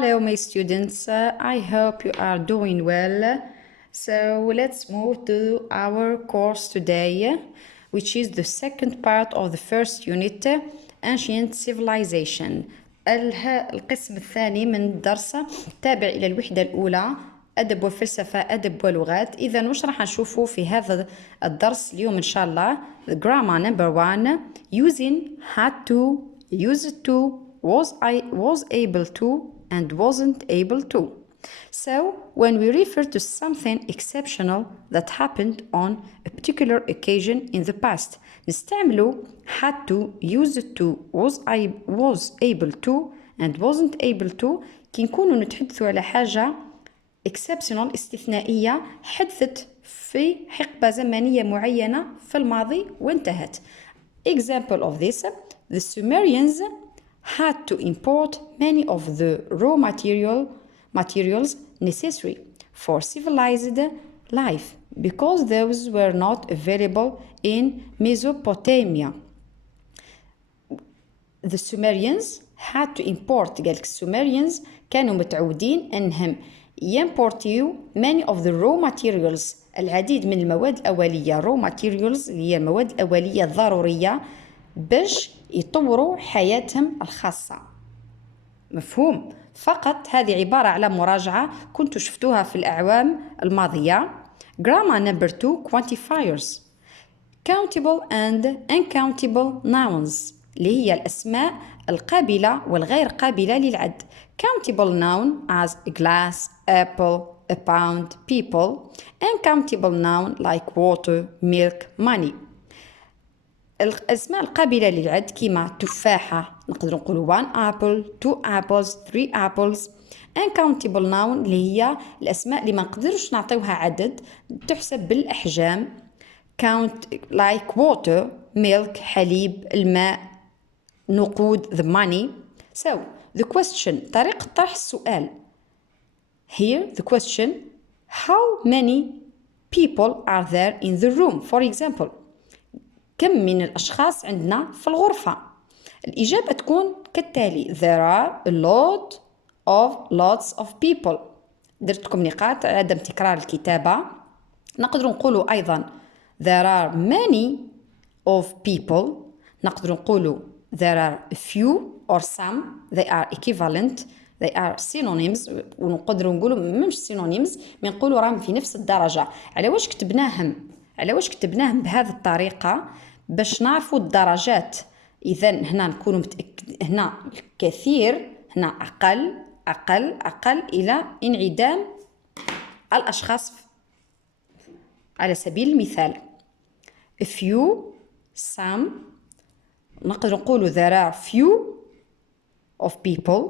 Hello, my students. I hope you are doing well. So let's move to our course today, which is the second part of the first unit, Ancient Civilization. القسم الثاني من الدرس تابع إلى الوحدة الأولى، أدب وفلسفة، أدب ولغات. إذا وش راح نشوفه في هذا الدرس اليوم إن شاء الله؟ The grammar number 1 using had to, used to, was able to, and wasn't able to. So when we refer to something exceptional that happened on a particular occasion in the past, نستعملوا had to, used to, was able to, and wasn't able to كي نكونوا نتحدثوا على حاجة exceptional استثنائية حدثت في حقبة زمنية معينة في الماضي وانتهت. Example of this: the Sumerians had to import many of the raw materials necessary for civilized life because those were not available in Mesopotamia. The Sumerians had to import. قالك السومريانز كانوا متعودين أنهم يمبورتيو many of the raw materials العديد من المواد الأولية. raw materials هي المواد الأولية الضرورية باش يطوروا حياتهم الخاصة. مفهوم؟ فقط هذه عبارة على مراجعة كنتوا شفتوها في الأعوام الماضية. Grammar number 2 quantifiers. Countable and uncountable nouns اللي هي الأسماء القابلة والغير قابلة للعد. Countable noun as a glass, apple, a pound, people. Uncountable noun like water, milk, money. الأسماء القابلة للعد كيما تفاحة نقدر نقولوا 1 apple, 2 apples, 3 apples. uncountable noun اللي هي الأسماء اللي ما نقدرش نعطيوها عدد تحسب بالأحجام. count like water, milk, حليب، الماء، نقود the money. So the question طريقة طرح السؤال. Here the question: how many people are there in the room? For example, كم من الأشخاص عندنا في الغرفة؟ الإجابة تكون كالتالي: there are a lots of people. درتكم نقاط عدم تكرار الكتابة. نقدر نقولوا أيضا there are many of people. نقدر نقولوا there are a few or some. they are equivalent. they are synonyms. ونقدر نقولوا مش synonyms نقولوا راهم في نفس الدرجة. على واش كتبناهم بهذه الطريقة باش نعرفوا الدرجات. إذا هنا نكونوا هنا كثير، هنا أقل إلى انعدام الأشخاص. على سبيل المثال a few, some. نقدر نقولوا there are few of people.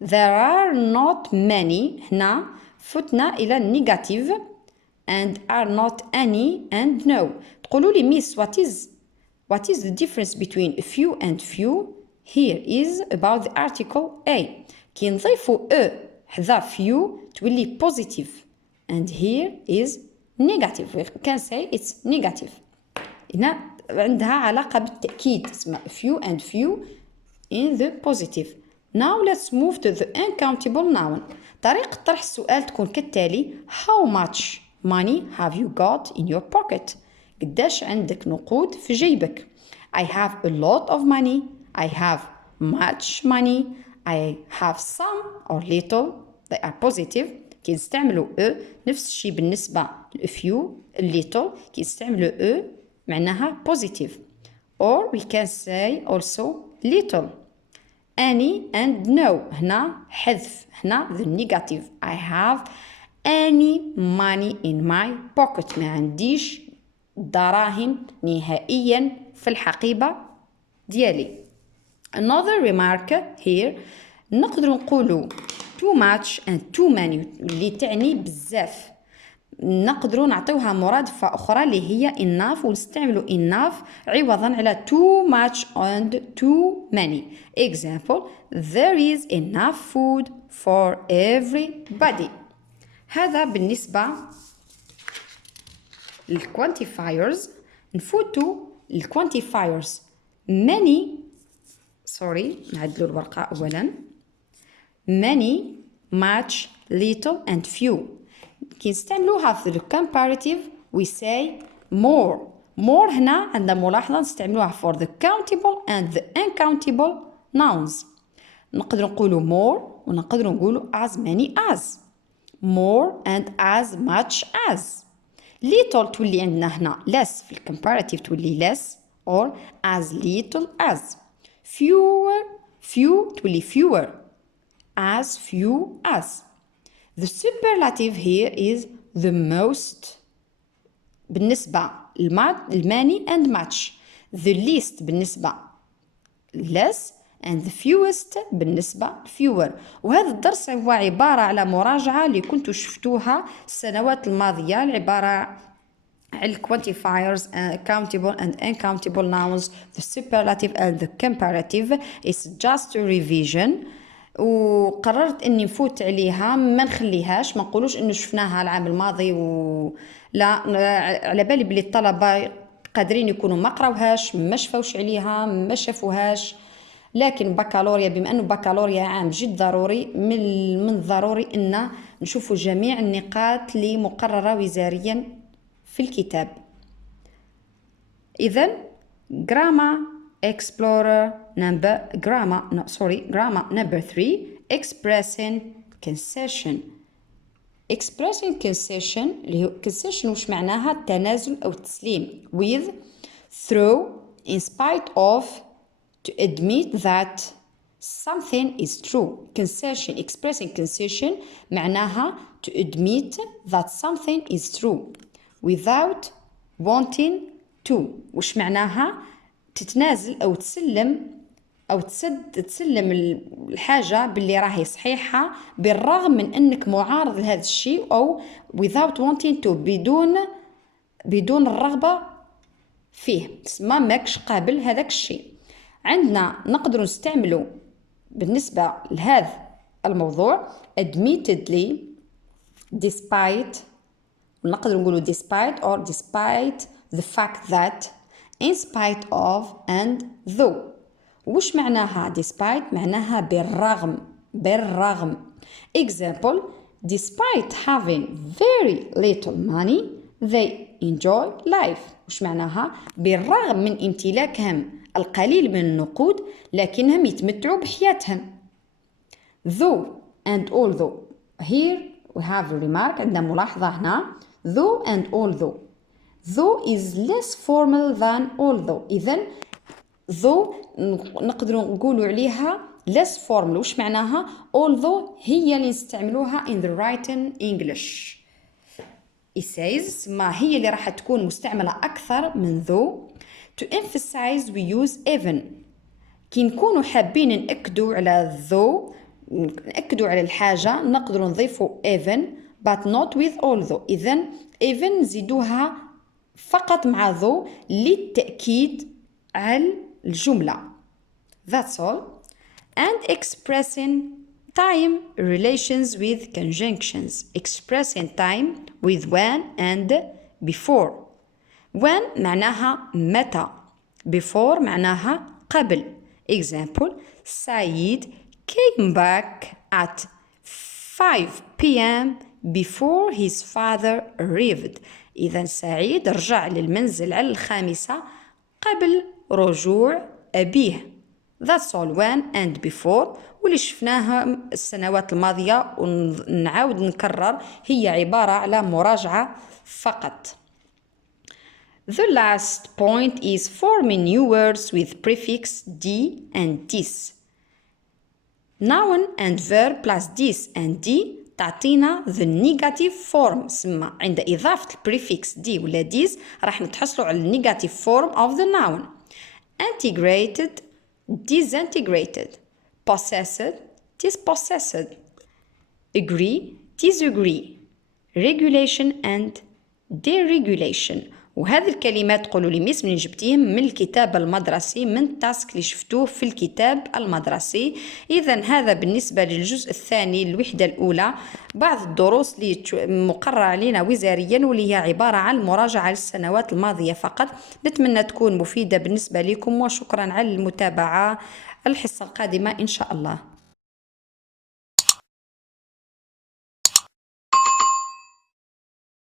there are not many. هنا فتنا إلى النيجاتيف and are not any and no. تقولوا لي miss what is the difference between a few and few? Here is about the article A. كي نضيفوا a حذا few تولي positive and here is negative. We can say it's negative. هنا عندها علاقة بالتأكيد اسمها few and few in the positive. Now let's move to the uncountable noun. طريقة طرح السؤال تكون كالتالي: how much money have you got in your pocket? قداش عندك نقود في جيبك؟ I have a lot of money. I have much money. I have some or little. They are positive. كي نستعملوا a نفس الشيء بالنسبة ل few little. كي نستعملوا a معناها positive. Or we can say also little. any and no هنا حذف. هنا the negative. I have any money in my pocket. ما عنديش دراهم نهائيا في الحقيبة ديالي. Another remark here: نقدر نقولوا too much and too many اللي تعني بزاف. نقدروا نعطيوها مرادفة أخرى اللي هي enough ونستعملوا enough عوضا على too much and too many. Example: there is enough food for everybody. هذا بالنسبة للquantifiers. نفوتوا للquantifiers. many نعدلوا الورقة أولا. many, much, little and few. كي نستعملوها في ال comparative we say more. more هنا عندنا ملاحظة نستعملوها for the countable and the uncountable nouns. نقدر نقولوا more ونقدر نقولوا as many as. more and as much as. little تولي عندنا هنا less في ال comparative تولي less or as little as. few تولي fewer as few as. The superlative here is the most بالنسبة many and much. The least بالنسبة less and the fewest بالنسبة fewer. وهذا الدرس هو عبارة على مراجعة اللي كنتوا شفتوها السنوات الماضية، العبارة على quantifiers countable and uncountable nouns, the superlative and the comparative. It's just a revision. وقررت اني نفوت عليها ما نخليهاش، ما نقولوش انه شفناها العام الماضي لا على بالي بلي الطلبه قادرين يكونوا ما قراوهاش، ما شفاوش عليها، ما شافوهاش. لكن بكالوريا بما انه بكالوريا عام جد ضروري، من الضروري ان نشوفوا جميع النقاط اللي مقرره وزاريا في الكتاب. اذا grammar explorer grammar number 3 expressing concession. expressing concession اللي هو concession وش معناها؟ التنازل أو التسليم with, through, in spite of, to admit that something is true. concession expressing concession معناها to admit that something is true without wanting to. وش معناها؟ تتنازل أو تسلم أو تسلم الحاجة باللي راهي صحيحة بالرغم من أنك معارض لهذا الشيء، أو without wanting to بدون الرغبة فيه، تسمى ماكش قابل هذاك الشيء. عندنا نقدر نستعمله بالنسبة لهذا الموضوع admittedly, despite، ونقدر نقوله despite or despite the fact that, in spite of and though. وش معناها despite؟ معناها بالرغم. example despite having very little money they enjoy life. وش معناها؟ بالرغم من امتلاكهم القليل من النقود لكنهم يتمتعوا بحياتهم. though and although. here we have a remark، عندنا ملاحظة هنا though and although. though is less formal than although. إذن though نقدر نقولوا عليها less formal. وش معناها؟ although هي اللي نستعملوها in the written English essays، ما هي اللي راح تكون مستعملة أكثر من though. to emphasize we use even. كي نكونوا حابين نأكدوا على though، نأكدوا على الحاجة، نقدر نضيفوا even but not with although. إذن even نزيدوها فقط مع though للتأكيد على الجملة. That's all. And expressing time relations with conjunctions. expressing time with when and before. when معناها متى، before معناها قبل. example Said came back at 5 p.m. before his father arrived. إذا سعيد رجع للمنزل على 5 قبل رجوع أبيه. That's all. when and before واللي شفناها السنوات الماضية ونعاود نكرر، هي عبارة على مراجعة فقط. The last point is forming new words with prefix d and dis. noun and verb plus dis and d تعطينا the negative form. سما عند إضافة البريفكس دي ولا ديز راح نتحصلوا على النيجاتيف form of the noun. integrated, disintegrated, possessed, dispossessed, agree, disagree, regulation and deregulation. وهذه الكلمات قولوا لي ميس من جبتيهم من الكتاب المدرسي، من التاسك اللي شفتوه في الكتاب المدرسي. إذا هذا بالنسبة للجزء الثاني الوحدة الأولى، بعض الدروس اللي مقررة علينا وزاريا واللي هي عبارة عن مراجعة للسنوات الماضية فقط. نتمنى تكون مفيدة بالنسبة لكم، وشكرا على المتابعة. الحصة القادمة إن شاء الله.